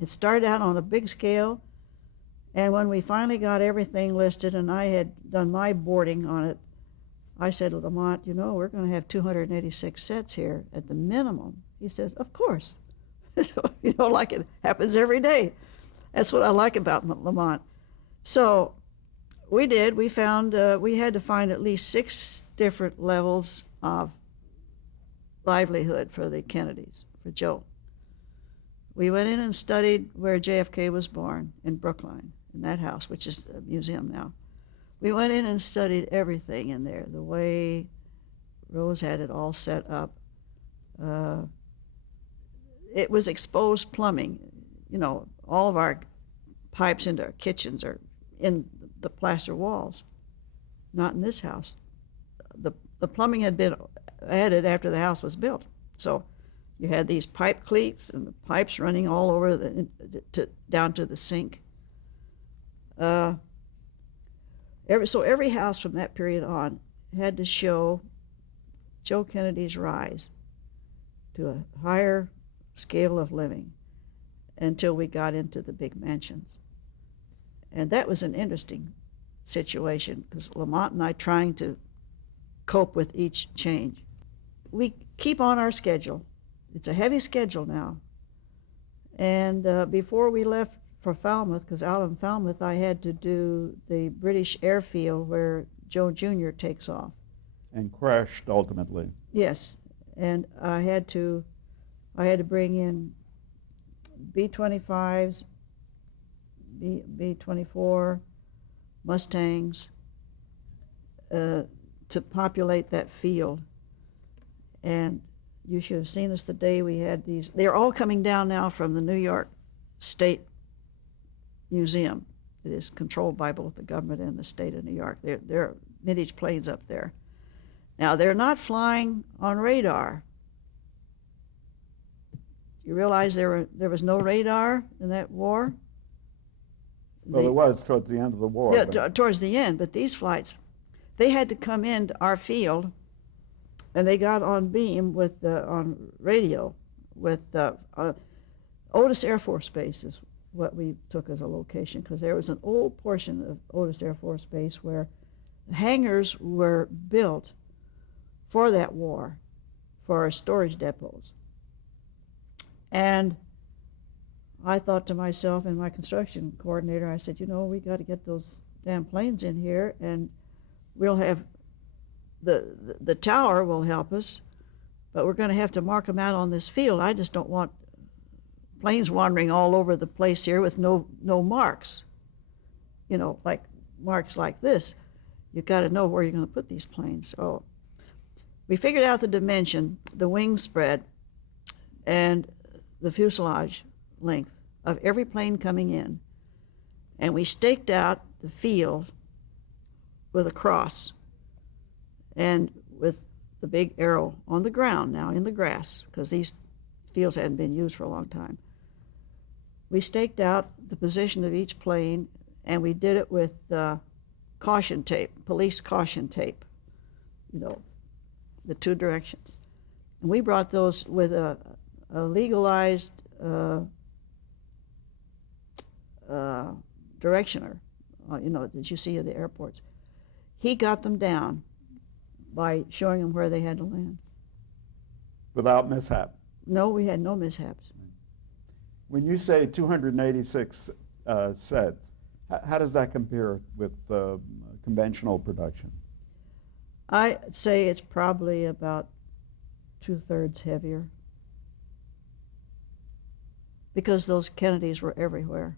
It started out on a big scale, and when we finally got everything listed and I had done my boarding on it, I said to Lamont, you know, we're going to have 286 sets here at the minimum. He says, of course. You know, like it happens every day. That's what I like about Lamont. So we did. We found we had to find at least 6 different levels of livelihood for the Kennedys, for Joe. We went in and studied where JFK was born in Brookline, in that house, which is a museum now. We went in and studied everything in there, the way Rose had it all set up. It was exposed plumbing. You know, all of our pipes into our kitchens are in the plaster walls, not in this house. The plumbing had been added after the house was built. So you had these pipe cleats and the pipes running all over down to the sink. Every house from that period on had to show Joe Kennedy's rise to a higher scale of living until we got into the big mansions. And that was an interesting situation because Lamont and I trying to cope with each change. We keep on our schedule. It's a heavy schedule now. And before we left for Falmouth, because out in Falmouth I had to do the British airfield where Joe Jr. takes off. And crashed ultimately. Yes, and I had to bring in B-25s, B-24, Mustangs to populate that field. And you should have seen us the day we had these. They're all coming down now from the New York State Museum. It is controlled by both the government and the state of New York. There are vintage planes up there. Now, they're not flying on radar. You realize there was no radar in that war? Well, there was towards the end of the war. Yeah, towards the end, but these flights, they had to come into our field, and they got on beam with on radio with Otis Air Force Base is what we took as a location, because there was an old portion of Otis Air Force Base where hangars were built for that war, for our storage depots. And I thought to myself and my construction coordinator, I said, you know, we got to get those damn planes in here, and we'll have the tower will help us, but we're going to have to mark them out on this field. I just don't want planes wandering all over the place here with no marks, you know, like marks like this. You've got to know where you're going to put these planes. So we figured out the dimension, the wing spread, and the fuselage length of every plane coming in. And we staked out the field with a cross and with the big arrow on the ground now in the grass, because these fields hadn't been used for a long time. We staked out the position of each plane, and we did it with caution tape, police caution tape, you know, the 2 directions. And we brought those with a legalized directioner, you know, that you see at the airports. He got them down by showing them where they had to land. Without mishap? No, we had no mishaps. When you say 286 sets, how does that compare with conventional production? I'd say it's probably about 2/3 heavier, because those Kennedys were everywhere.